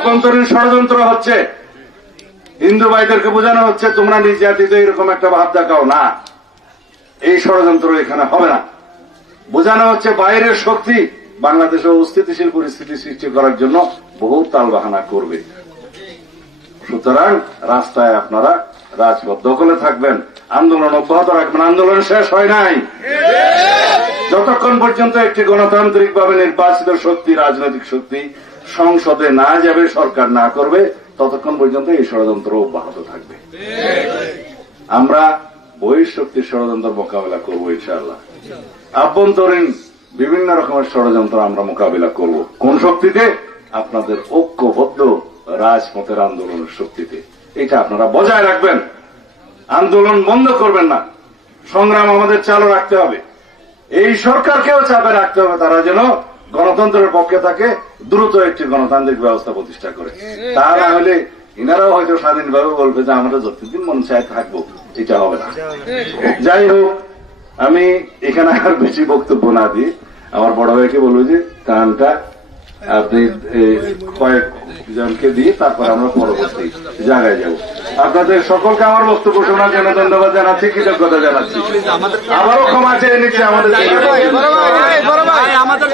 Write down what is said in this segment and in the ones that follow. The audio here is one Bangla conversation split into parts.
অভ্যন্তরীণ ষড়যন্ত্র হচ্ছে। হিন্দু ভাইদেরকে বোঝানো হচ্ছে, তোমরা নিজ জাতিতে এরকম একটা ভাব দেখাও না। এই ষড়যন্ত্র এখানে হবে না। বোঝানো হচ্ছে বাইরের শক্তি বাংলাদেশে অস্থিতিশীল পরিস্থিতি সৃষ্টি করার জন্য বহু তালবাহানা করবে। সুতরাং রাস্তায় আপনারা রাজপথ দখলে থাকবেন, আন্দোলন অব্যাহত রাখবেন। আন্দোলন শেষ হয় নাই। যতক্ষণ পর্যন্ত একটি গণতান্ত্রিক ভাবে নির্বাচিত শক্তি, রাজনৈতিক শক্তি সংসদে না যাবে, সরকার না করবে, ততক্ষণ পর্যন্ত এই ষড়যন্ত্র অব্যাহত থাকবে। আমরা বহিঃশক্তির ষড়যন্ত্র মোকাবেলা করব, ইনশাআল্লাহ। আভ্যন্তরীণ বিভিন্ন রকমের ষড়যন্ত্র আমরা মোকাবিলা করব। কোন শক্তিতে? আপনাদের ঐক্যবদ্ধ রাজপথের আন্দোলনের শক্তিতে। এটা আপনারা বজায় রাখবেন। আন্দোলন বন্ধ করবেন না। সংগ্রাম আমাদের চালু রাখতে হবে। এই সরকারকেও চাপে রাখতে হবে, তারা যেন গণতন্ত্রের পক্ষে থাকে, দ্রুত একটি গণতান্ত্রিক ব্যবস্থা প্রতিষ্ঠা করে। তা না হলে ইনারাও হয়তো স্বাধীনভাবে বলবে যে, আমরা যতদিন মন চায় থাকব, এটা হবে না। যাই হোক, আমি এখানে আর বেশি বক্তব্য না দিই আমার বড় ভাইকে বলব যে, কানটা, আপনি কয়েক জনকে দিয়ে তারপর আমরা পরবর্তী জায়গায় যাব। আপনাদের সকলকে আমার বক্তব্য শোনার জন্য ধন্যবাদ জানাচ্ছি কৃতজ্ঞতা জানাচ্ছি। আবারও ক্ষমা চেয়ে নিচ্ছি আমাদের ভাই, আমাদের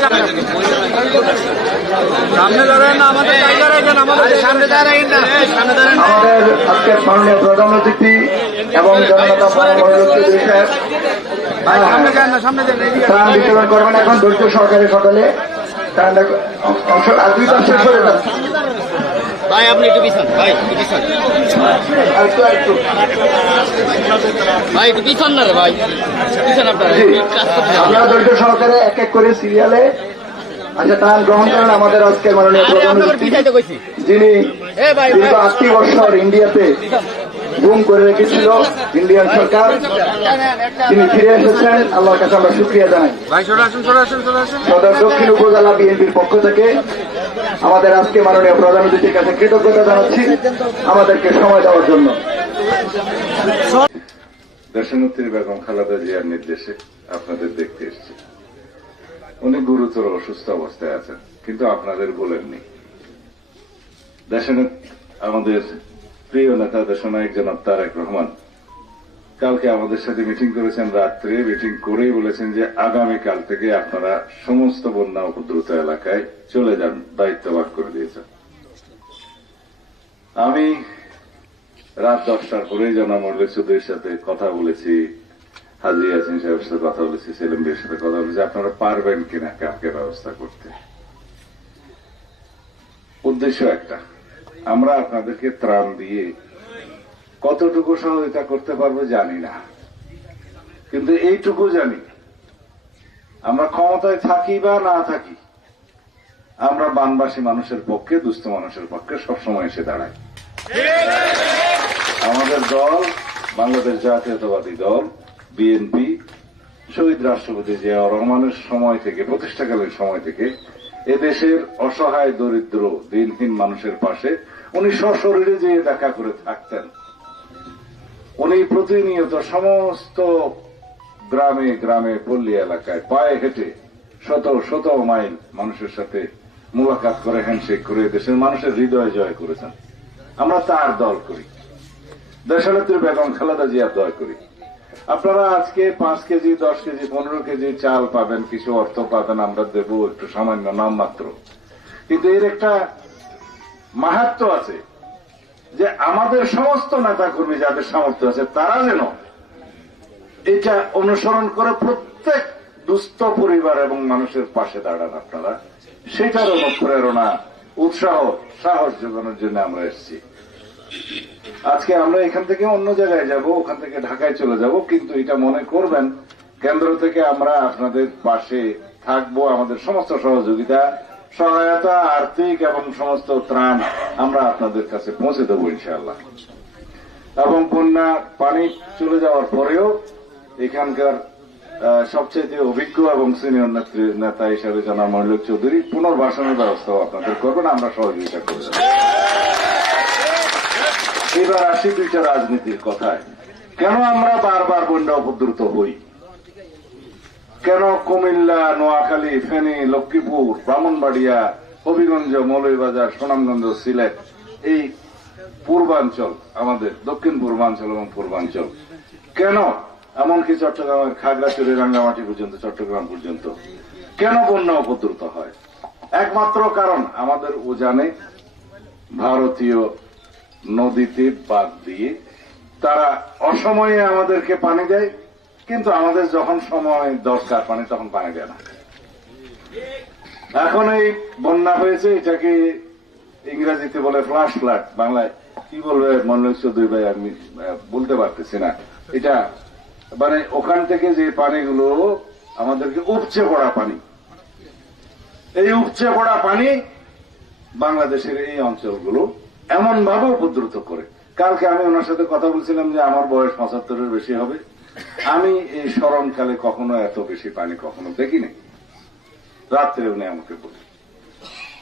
আজকের মাননীয় প্রধান অতিথি এবং সাহেব হ্যাঁ, সামনে হ্যাঁ, বিতরণ করবেন এখন ধৈর্য সহকারে সকলে। ত্রাণ অংশ আর দুই পাশ শেষ করে যান ভাই আপনি একটু পিছন। ভাই একটু পিছন। ভাই একটু পিছন না রে ভাই। পিছন আপনারা। সহকারে এক এক করে সিরিয়ালে আচ্ছা ত্রাণ গ্রহণ করেন আমাদের আজকের মাননীয় প্রধান আপনাদের অতিথি পিছাইতে কইছি। যিনি দীর্ঘ আশি বছর ইন্ডিয়াতে গুম করে রেখেছিল ইন্ডিয়ান সরকার। তিনি ফিরে এসেছেন। আল্লাহর কাছে আমরা শুক্রিয়া জানাই। সদর দক্ষিণ উপজেলা বিএনপির পক্ষ থেকে আমাদের আজকে মাননীয় প্রধান অতিথির কাছে কৃতজ্ঞতা জানাচ্ছি আমাদেরকে সময় দেওয়ার জন্য। দেশনেত্রী বেগম খালেদা জিয়ার নির্দেশে আপনাদের দেখতে এসেছি। উনি গুরুতর অসুস্থ অবস্থায় আছেন, কিন্তু আপনাদের বলেননি। দেশনেত আমাদের প্রিয় নেতা দেশনায়ক জনাব তারেক রহমান কালকে আমাদের সাথে মিটিং করেছেন, রাত্রে মিটিং করেই বলেছেন যে আগামীকাল থেকে আপনারা সমস্ত বন্যা উপদ্রুত এলাকায় চলে যান, দায়িত্ব ভাগ করে দিয়েছেন। আমি রাত দশটার পরেই জনাব মল্লিক চৌধুরীর সাথে কথা বলেছি হাজি ইয়াসিন সাহেবের সাথে কথা বলেছি, সেলিম সাথে কথা বলেছি, আপনারা পারবেন কিনা কালকে ব্যবস্থা করতে? উদ্দেশ্য একটা, আমরা আপনাদেরকে ত্রাণ দিয়ে কতটুকু সহযোগিতা করতে পারব জানি না। কিন্তু এইটুকু জানি, আমরা ক্ষমতায় থাকি বা না থাকি, আমরা বানবাসী মানুষের পক্ষে, দুস্থ মানুষের পক্ষে সবসময় এসে দাঁড়াই। আমাদের দল, বাংলাদেশ জাতীয়তাবাদী দল, বিএনপি, শহীদ রাষ্ট্রপতি জিয়াউর রহমানের সময় থেকে, প্রতিষ্ঠাকালীন সময় থেকে, এদেশের অসহায়, দরিদ্র, দিনহীন মানুষের পাশে উনি সশরীরে যেয়ে দেখা করে থাকতেন। উনি প্রতিনিয়ত সমস্ত গ্রামে গ্রামে পল্লী এলাকায় পায়ে হেঁটে শত শত মাইল মানুষের সাথে মোলাকাত করে হ্যান্ডশেক করে দেশের মানুষের হৃদয় জয় করেছেন। আমরা তার দল করি। দেশনেত্রী বেগম খালেদা জিয়ার দল করি। আপনারা আজকে পাঁচ কেজি, দশ কেজি, পনেরো কেজি চাল পাবেন, কিছু অর্থ পাবেন, আমরা দেব একটু সামান্য নাম মাত্র কিন্তু এর একটা মাহাত্ম আছে। যে আমাদের সমস্ত নেতা কর্মী যাদের সামর্থ্য আছে তারা যেন এটা অনুসরণ করে প্রত্যেক দুস্থ পরিবার এবং মানুষের পাশে দাঁড়ান আপনারা সেটার অনুপ্রেরণা উৎসাহ সাহস যোগানোর জন্য আমরা এসেছি। আজকে আমরা এখান থেকে অন্য জায়গায় যাব ওখান থেকে ঢাকায় চলে যাব কিন্তু এটা মনে করবেন কেন্দ্র থেকে আমরা আপনাদের পাশে থাকব আমাদের সমস্ত সহযোগিতা সহায়তা, আর্থিক এবং সমস্ত ত্রাণ আমরা আপনাদের কাছে পৌঁছে দেবো, ইনশাআল্লাহ। এবং বন্যা, পানি চলে যাওয়ার পরেও এখানকার সবচেয়ে অভিজ্ঞ এবং সিনিয়র নেত্রী, নেতা হিসাবে জানা মল্লিক চৌধুরী পুনর্বাসনের ব্যবস্থাও আপনাদের করবেন, আমরা সহযোগিতা করব এবার আসি দুইটা রাজনীতির কথায়। কেন আমরা বারবার বন্যা উপদ্রুত হই? কেন কুমিল্লা নোয়াখালী, ফেনী, লক্ষ্মীপুর ব্রাহ্মণবাড়িয়া হবিগঞ্জ, মৌলভীবাজার, সুনামগঞ্জ, সিলেট, এই পূর্বাঞ্চল, আমাদের দক্ষিণ পূর্বাঞ্চল এবং পূর্বাঞ্চল। কেন? এমনকি চট্টগ্রামের খাগড়াছড়ি, রাঙ্গামাটি পর্যন্ত, চট্টগ্রাম পর্যন্ত। কেন বন্যা উপদ্রুত হয়? একমাত্র কারণ আমাদের উজানে ভারতীয় নদীতে বাদ দিয়ে তারা অসময়ে আমাদেরকে পানি দেয় কিন্তু আমাদের যখন সময় দরকার, পানি তখন পানি দেয় না। এখন এই বন্যা হয়েছে, এটাকে ইংরেজিতে বলে ফ্লাশ ফ্লাড বাংলায় কি বলবে মনোজ চৌধুরী ভাই, আমি বলতে পারতেছি না। এটা মানে ওখান থেকে যে পানিগুলো আমাদেরকে উপচে পড়া পানি, এই উপচে পড়া পানি বাংলাদেশের এই অঞ্চলগুলো এমন ভাবে উপদ্রুত করে। কালকে আমি ওনার সাথে কথা বলছিলাম যে আমার বয়স পঁচাত্তরের বেশি হবে। আমি এই স্মরণকালে কখনো এত বেশি পানি কখনো দেখিনি। রাত্রে উনি আমাকে বলে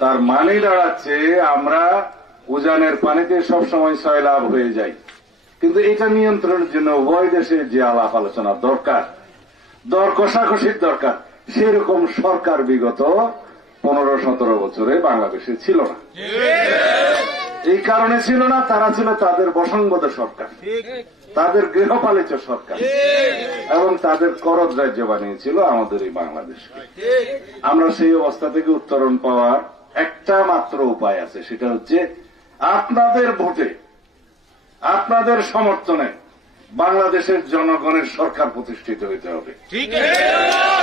তার মানে দাঁড়াচ্ছে আমরা উজানের পানিতে সবসময় সয়লাভ হয়ে যাই। কিন্তু এটা নিয়ন্ত্রণের জন্য উভয় দেশে যে আলাপ আলোচনা দরকার দর কষাকষির দরকার সেরকম সরকার বিগত পনেরো সতেরো বছরে বাংলাদেশে ছিল না। এই কারণে ছিল না তারা ছিল তাদের বসঙ্গত সরকার। তাদের গৃহপালিত সরকার। এবং তাদের করদ রাজ্য বানিয়েছিল আমাদের এই বাংলাদেশকে। আমরা সেই অবস্থা থেকে উত্তরণ পাওয়ার একটা মাত্র উপায় আছে সেটা হচ্ছে আপনাদের ভোটে আপনাদের সমর্থনে বাংলাদেশের জনগণের সরকার প্রতিষ্ঠিত হতে হবে।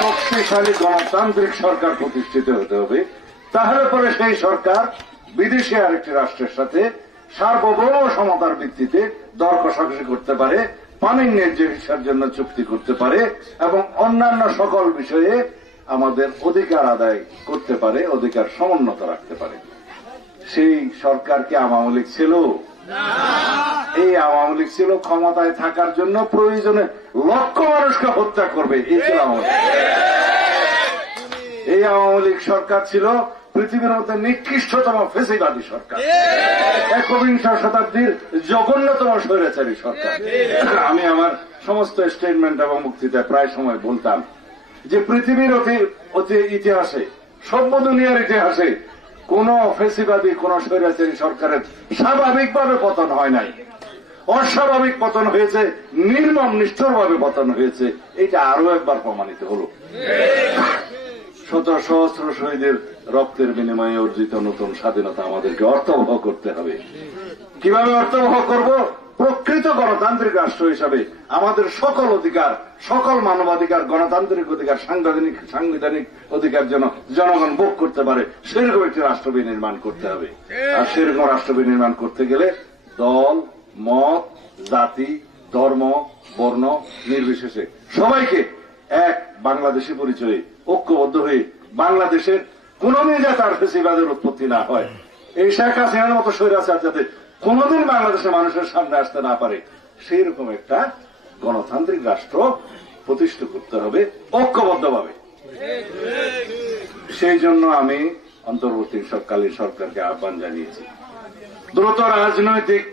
শক্তিশালী গণতান্ত্রিক সরকার প্রতিষ্ঠিত হতে হবে। তাহলে পরে সেই সরকার বিদেশি আরেকটি রাষ্ট্রের সাথে সার্বভৌম সমতার ভিত্তিতে দর কষাকষি করতে পারে পানির ন্যায্য হিসার জন্য চুক্তি করতে পারে এবং অন্যান্য সকল বিষয়ে আমাদের অধিকার আদায় করতে পারে অধিকার সমুন্নত রাখতে পারে। সেই সরকার কি আওয়ামী লীগ ছিল? এই আওয়ামী লীগ ছিল ক্ষমতায় থাকার জন্য প্রয়োজনে লক্ষ মানুষকে হত্যা করবে এই ছিল আওয়ামী লীগ। এই আওয়ামী লীগ সরকার ছিল পৃথিবীর মধ্যে নিকৃষ্টতম ফেসিবাদী সরকার। একবিংশ শতাব্দীর জঘন্যতম স্বৈরাচারী সরকার। আমি আমার সমস্ত স্টেটমেন্ট এবং বক্তৃতায় প্রায় সময় বলতাম যে পৃথিবীর অতি অতি ইতিহাসে সভ্য দুনিয়ার ইতিহাসে কোন ফেসিবাদী কোন স্বৈরাচারী সরকারের স্বাভাবিকভাবে পতন হয় নাই। অস্বাভাবিক পতন হয়েছে নির্মম নিষ্ঠুরভাবে পতন হয়েছে। এটা আরও একবার প্রমাণিত হলো। শত সহস্র শহীদের রক্তের বিনিময়ে অর্জিত নতুন স্বাধীনতা আমাদেরকে অর্থবহ করতে হবে। কীভাবে অর্থবহ করব? প্রকৃত গণতান্ত্রিক রাষ্ট্র হিসাবে আমাদের সকল অধিকার, সকল মানবাধিকার, গণতান্ত্রিক অধিকার সাংবিধানিক সাংবিধানিক অধিকার যেন জনগণ ভোগ করতে পারে, সেরকম একটি রাষ্ট্র বিনির্মাণ করতে হবে। আর সেরকম রাষ্ট্র বিনির্মাণ করতে গেলে দল, মত, জাতি, ধর্ম, বর্ণ নির্বিশেষে সবাইকে এক বাংলাদেশি পরিচয়ে, ঐক্যবদ্ধ হয়ে বাংলাদেশের কোনদিন যাতে আর ফেসিবাদের উৎপত্তি না হয়। এই শেখ হাসিনার মতো স্বৈরাচার যাতে কোনদিন বাংলাদেশের মানুষের সামনে আসতে না পারে সেই রকম একটা গণতান্ত্রিক রাষ্ট্র প্রতিষ্ঠা করতে হবে ঐক্যবদ্ধভাবে। সেই জন্য আমি অন্তর্বর্তী সরকালীন সরকারকে আহ্বান জানিয়েছি, দ্রুত রাজনৈতিক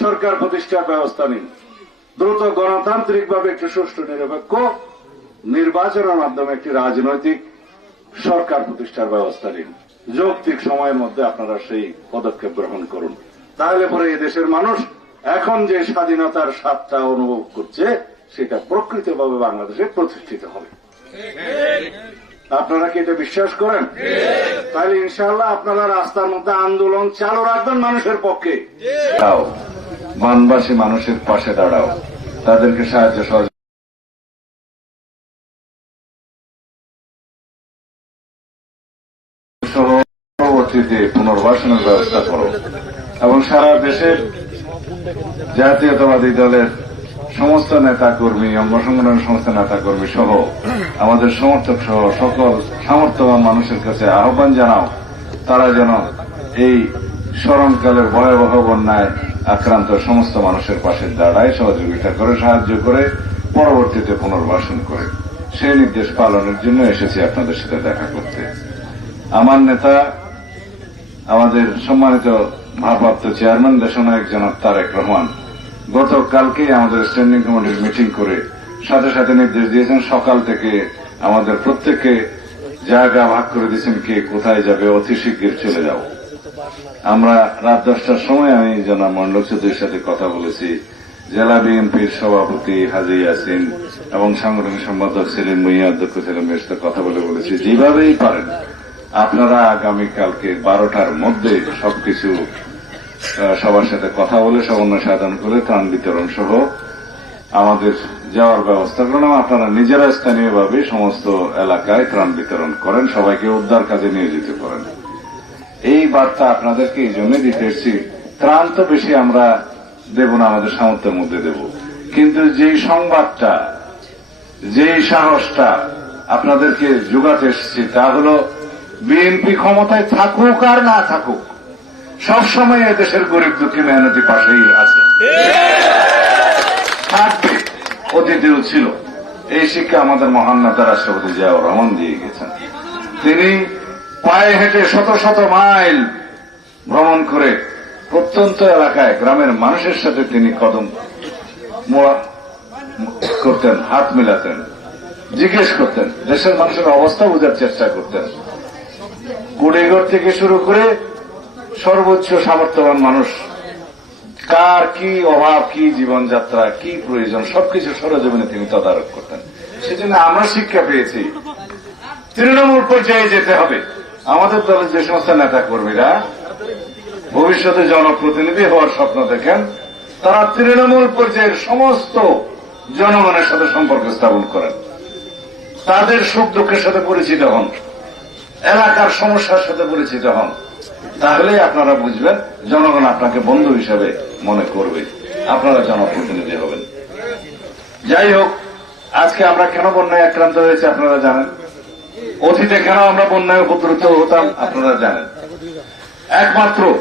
সরকার প্রতিষ্ঠার ব্যবস্থা নিন, দ্রুত গণতান্ত্রিকভাবে একটি সুষ্ঠু নিরপেক্ষ নির্বাচনের মাধ্যমে একটি রাজনৈতিক সরকার প্রতিষ্ঠার ব্যবস্থা নিন। যৌক্তিক সময়ের মধ্যে আপনারা সেই পদক্ষেপ গ্রহণ করুন। তাহলে পরে দেশের মানুষ এখন যে স্বাধীনতার স্বাদটা অনুভব করছে, সেটা প্রকৃতভাবে বাংলাদেশে প্রতিষ্ঠিত হবে। আপনারা কি এটা বিশ্বাস করেন? তাহলে ইনশাআল্লাহ আপনারা রাস্তার মধ্যে আন্দোলন চালু রাখবেন মানুষের পক্ষে। বানবাসী মানুষের পাশে দাঁড়াও। তাদেরকে সাহায্য সহযোগিতা পরবর্তীতে পুনর্বাসনের ব্যবস্থা করো। এবং সারা দেশের জাতীয়তাবাদী দলের সমস্ত নেতা কর্মী অঙ্গ সংগঠনের সমস্ত নেতা কর্মী সহ আমাদের সমর্থক সহ সকল সামর্থ্যবান মানুষের কাছে আহ্বান জানাও, তারা যেন এই স্মরণকালের ভয়াবহ বন্যায় আক্রান্ত সমস্ত মানুষের পাশে দাঁড়ায়, সহযোগিতা করে, সাহায্য করে, পরবর্তীতে পুনর্বাসন করে। সেই নির্দেশ পালনের জন্য এসেছি আপনাদের সাথে দেখা করতে। আমার নেতা আমাদের সম্মানিত ভারপ্রাপ্ত চেয়ারম্যান, দেশনায়ক জনাব তারেক রহমান গতকালকেই আমাদের স্ট্যান্ডিং কমিটির মিটিং করে সাথে সাথে নির্দেশ দিয়েছেন, সকাল থেকে আমাদের প্রত্যেককে জায়গা ভাগ করে দিয়েছেন কে কোথায় যাবে, অতি শীঘ্র চলে যাও আমরা রাত দশটার সময় আমি জনাব মন্ডল চৌধুরীর সাথে কথা বলেছি। জেলা বিএনপির সভাপতি হাজি ইয়াসিন এবং সাংগঠনিক সম্পাদক সেলিম মুইয়া, অধ্যক্ষ সেলিমের সাথে কথা বলে বলেছি। যেভাবেই পারেন আপনারা আগামীকালকে বারোটার মধ্যে সবকিছু সবার সাথে কথা বলে, সমন্বয় সাধন করে, ত্রাণ বিতরণ সহ আমাদের যাওয়ার ব্যবস্থা করেন আপনারা নিজেরা স্থানীয়ভাবে সমস্ত এলাকায় ত্রাণ বিতরণ করেন, সবাইকে উদ্ধার কাজে নিয়োজিত করেন। এই বার্তা আপনাদেরকে এই জন্য দিতে এসেছি। ত্রাণ তো বেশি আমরা দেব না, আমাদের সামর্থ্যের মধ্যে দেব। কিন্তু যেই সংবাদটা, যেই সাহসটা আপনাদেরকে যোগাতে এসেছি, তা হল বিএনপি ক্ষমতায় থাকুক আর না থাকুক, সবসময় এদেশের গরিব দুঃখী মেহনতি পাশেই আছে। থাকবে অতীতেও ছিল। এই শিক্ষা আমাদের মহান নেতা রাষ্ট্রপতি জিয়াউর রহমান দিয়ে গেছেন। তিনি পায়ে হেঁটে শত শত মাইল ভ্রমণ করে প্রত্যন্ত এলাকায় গ্রামের মানুষের সাথে তিনি কদম করতেন, হাত মিলাতেন, জিজ্ঞেস করতেন, দেশের মানুষের অবস্থা বোঝার চেষ্টা করতেন। কুড়িগড় থেকে শুরু করে সর্বোচ্চ সামর্থ্যবান মানুষ। কার কি অভাব, কি জীবনযাত্রা, কি প্রয়োজন, সবকিছু সরজমিনে তিনি তদারক করতেন। সেজন্য আমরা শিক্ষা পেয়েছি, তৃণমূল পর্যায়ে যেতে হবে। আমাদের দলের যে সমস্ত নেতা কর্মীরা ভবিষ্যতে জনপ্রতিনিধি হওয়ার স্বপ্ন দেখেন, তারা তৃণমূল পর্যায়ের সমস্ত জনগণের সাথে সম্পর্ক স্থাপন করেন। তাদের সুখ দুঃখের সাথে পরিচিত হন। এলাকার সমস্যার সাথে পরিচিত হন। তাহলে আপনারা বুঝবেন, জনগণ আপনাকে বন্ধু হিসেবে মনে করবে। আপনারা জনপ্রতিনিধি হবেন। যাই হোক, আজকে আমরা কেন বন্যায় আক্রান্ত হয়েছে আপনারা জানেন? অতীতে কেন আমরা বন্যায় উপদ্রুত হতাম আপনারা জানেন? একমাত্র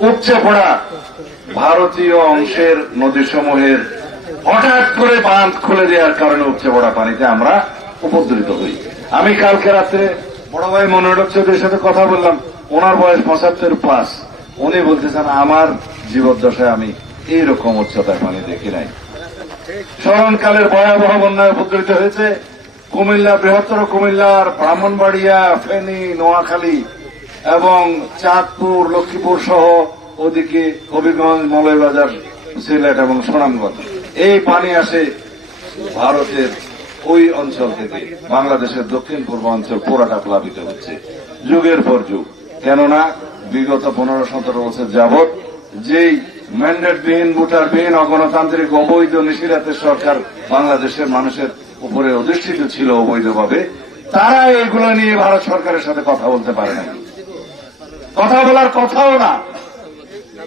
উপচে পড়া ভারতীয় অংশের নদীসমূহের হঠাৎ করে বাঁধ খুলে দেওয়ার কারণে উপচে পড়া পানিতে আমরা উপদ্রুত হই। আমি কালকে রাত্রে বড় ভাই মনোরক চৌধুরীর সাথে কথা বললাম, ওনার বয়স পঁচাত্তর প্লাস। উনি বলতেছেন, আমার জীবদ্দশায় আমি এইরকম উচ্চতায় পানি দেখি নাই। স্মরণকালের ভয়াবহ বন্যায় উপদ্রুত হয়েছে কুমিল্লা, বৃহত্তর কুমিল্লার ব্রাহ্মণবাড়িয়া, ফেনী, নোয়াখালী এবং চাঁদপুর, লক্ষ্মীপুর সহ ওদিকে হবিগঞ্জ, মলয়বাজার, সিলেট এবং সুনামগঞ্জ। এই পানি আসে ভারতের ওই অঞ্চল থেকে বাংলাদেশের দক্ষিণ পূর্ব অঞ্চল পুরাটা প্লাবিত হচ্ছে। যুগের পর যুগ। কেননা, বিগত পনেরো সতেরো বছর যাবৎ যেই ম্যান্ডেটবিহীন, ভোটারবিহীন, অগণতান্ত্রিক, অবৈধ নিশিরাতের সরকার বাংলাদেশের মানুষের উপরে অধিষ্ঠিত ছিল অবৈধভাবে, তারা এগুলো নিয়ে ভারত সরকারের সাথে কথা বলতে পারে না কথা বলার কথাও না।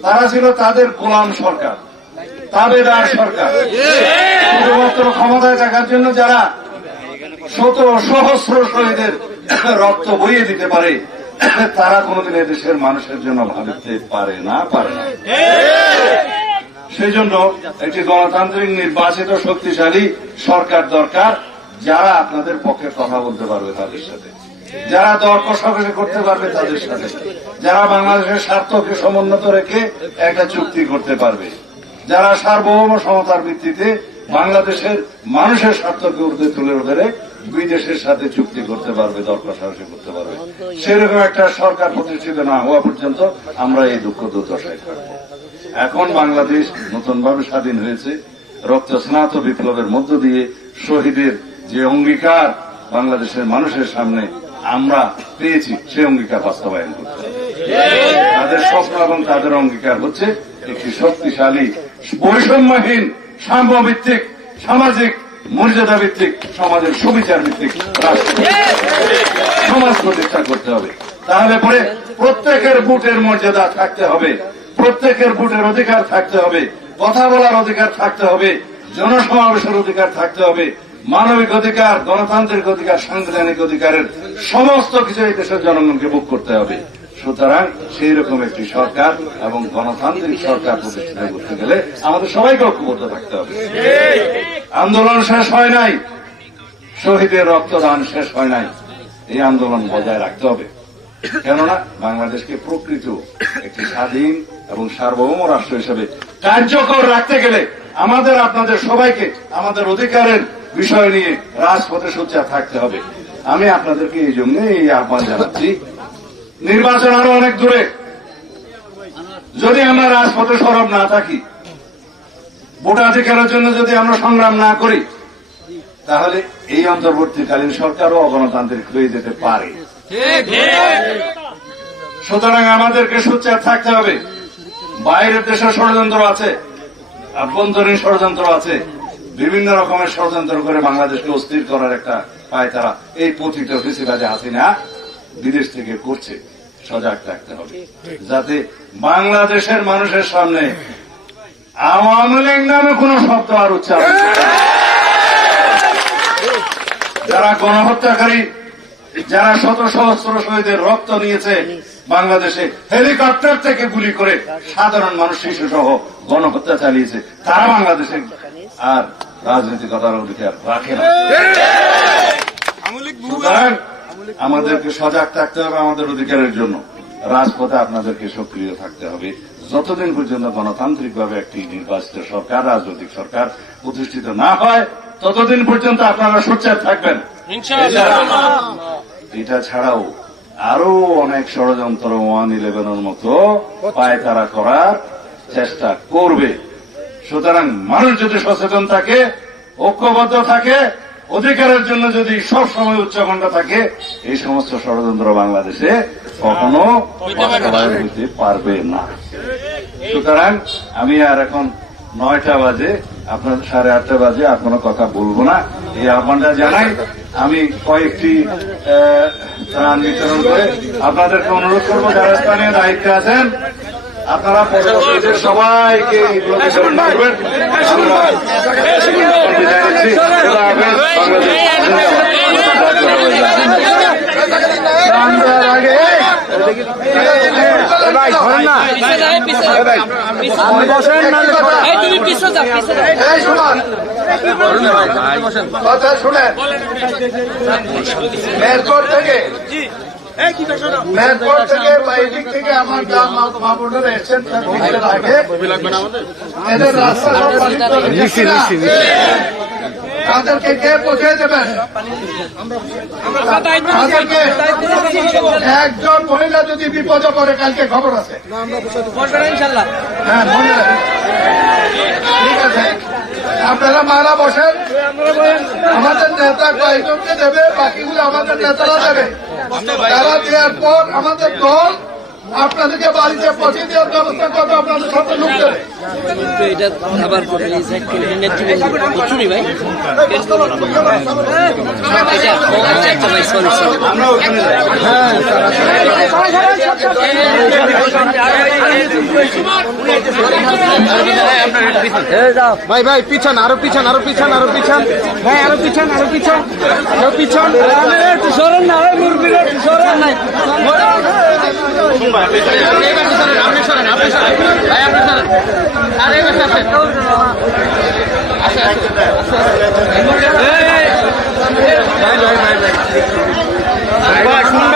তারা ছিল তাদের গোলাম সরকার। তাবেদার সরকার। শুধুমাত্র ক্ষমতায় থাকার জন্য যারা শত সহস্র শহীদের রক্ত বইয়ে দিতে পারে, তারা কোনোদিন এদেশের মানুষের জন্য ভাবতে পারে না পারে না। সেই জন্য একটি গণতান্ত্রিক নির্বাচিত শক্তিশালী সরকার দরকার, যারা আপনাদের পক্ষে কথা বলতে পারবে তাদের সাথে। যারা দর কষাকষি করতে পারবে তাদের সাথে। যারা বাংলাদেশের স্বার্থকে সমুন্নত রেখে একটা চুক্তি করতে পারবে। যারা সার্বভৌম সমতার ভিত্তিতে বাংলাদেশের মানুষের স্বার্থকে ঊর্ধ্বে তুলে ধরে বিদেশের সাথে চুক্তি করতে পারবে দর কষাকষি করতে পারবে। সেরকম একটা সরকার প্রতিষ্ঠিত না হওয়া পর্যন্ত আমরা এই দুঃখ দুর্দশায় থাকব। এখন বাংলাদেশ নতুনভাবে স্বাধীন হয়েছে। রক্ত স্নাত বিপ্লবের মধ্য দিয়ে শহীদের যে অঙ্গীকার বাংলাদেশের মানুষের সামনে আমরা পেয়েছি, সেই অঙ্গীকার বাস্তবায়ন করতে হবে। তাদের স্বপ্ন এবং তাদের অঙ্গীকার হচ্ছে একটি শক্তিশালী বৈষম্যহীন, সাম্যভিত্তিক, সামাজিক মর্যাদা ভিত্তিক সমাজের সুবিচার ভিত্তিক সমাজ প্রতিষ্ঠা করতে হবে। তাহলে পরে প্রত্যেকের বুটের মর্যাদা থাকতে হবে। প্রত্যেকের বুটের অধিকার থাকতে হবে। কথা বলার অধিকার থাকতে হবে। জনসমাবেশের অধিকার থাকতে হবে। মানবিক অধিকার, গণতান্ত্রিক অধিকার, সাংবিধানিক অধিকারের সমস্ত কিছু এই দেশের জনগণকে ভোগ করতে হবে। সুতরাং সেই রকম একটি সরকার এবং গণতান্ত্রিক সরকার প্রতিষ্ঠিত করতে গেলে আমাদের সবাইকে ঐক্যবদ্ধ থাকতে হবে। আন্দোলন শেষ হয় নাই। শহীদের রক্তদান শেষ হয় নাই। এই আন্দোলন বজায় রাখতে হবে। কেননা বাংলাদেশকে প্রকৃত একটি স্বাধীন এবং সার্বভৌম রাষ্ট্র হিসেবে কার্যকর রাখতে গেলে আমাদের, আপনাদের সবাইকে আমাদের অধিকারের বিষয় নিয়ে রাজপথে সোচ্চার থাকতে হবে। আমি আপনাদেরকে এই জন্য এই আহ্বান জানাচ্ছি নির্বাচন আরও অনেক দূরে। যদি আমরা রাজপথে সরব না থাকি ভোটাধিকারের জন্য যদি আমরা সংগ্রাম না করি, তাহলে এই অন্তর্বর্তীকালীন সরকারও অগণতান্ত্রিক হয়ে যেতে পারে। সুতরাং আমাদেরকে সোচ্চার থাকতে হবে। বাইরের দেশে ষড়যন্ত্র আছে, আভ্যন্তরীণ ষড়যন্ত্র আছে, বিভিন্ন রকমের ষড়যন্ত্র করে বাংলাদেশকে অস্থির করার একটা পায় তারা এই পথিত ফেসিবাদে হাসিনা বিদেশ থেকে করছে সজাগ থাকতে হবে। যাতে বাংলাদেশের মানুষের সামনে আওয়ামী লীগ নামে কোন শব্দ আর উচ্চারণ যারা গণহত্যাকারী যারা শত সহস্র শহীদের রক্ত নিয়েছে বাংলাদেশে হেলিকপ্টার থেকে গুলি করে সাধারণ মানুষ শিশু সহ গণহত্যা চালিয়েছে তারা বাংলাদেশে আর রাজনীতি করার অধিকার রাখে না। আমাদেরকে সজাগ থাকতে হবে আমাদের অধিকারের জন্য। রাজপথে আপনাদেরকে সক্রিয় থাকতে হবে। যতদিন পর্যন্ত গণতান্ত্রিকভাবে একটি নির্বাচিত সরকার রাজনৈতিক সরকার প্রতিষ্ঠিত না হয় ততদিন পর্যন্ত আপনারা সোচ্চার থাকবেন। এটা ছাড়াও আরও অনেক ষড়যন্ত্র ওয়ান ইলেভেনের মতো পায়তারা করার চেষ্টা করবে। সুতরাং মানুষ যদি সচেতন থাকে ঐক্যবদ্ধ থাকে অধিকারের জন্য যদি সব সময় উচ্চকণ্ঠ থাকে এই সমস্ত ষড়যন্ত্র বাংলাদেশে কখনো হইতে পারবে না। সুতরাং আমি আর এখন নয়টা বাজে আপনার সাড়ে আটটা বাজে আর কোনো কথা বলব না। এই আহ্বানটা জানাই। আমি কয়েকটি ত্রাণ বিতরণ করে আপনাদেরকে অনুরোধ করব যারা স্থানীয় দায়িত্বে আছেন আপনারা সবাইকে কথা শুনেন মেরপুর থেকে থেকে বা থেকে আমার গ্রাম মাপুরে এসেছেন এদের রাস্তা সব বালিত গেছে না? তাদেরকে কে পৌঁছে দেবেন তাদেরকে একজন মহিলা যদি বিপদে করে কালকে খবর আছে। হ্যাঁ ঠিক আছে। আপনারা মারা বসেন। আমাদের নেতা কয়েকজনকে দেবে বাকিগুলো আমাদের নেতারা দেবে। তারা দেওয়ার পর আমাদের দল আপনাদেরকে বাড়িতে পৌঁছে দেওয়ার ব্যবস্থা করবে আপনাদের সাথে লোক কিন্তু এটা আবার ভাই এটা আচ্ছা আচ্ছা ভাই ভাই ভাই পিছন আরও পিছন আরও পিছন আরও পিছন। ভাই আরও পিছন আরও পিছন আরও পিছন। সরেন না একটু সরেন। নাই। আপনি ভাই ভাই। ভাই শুনবেন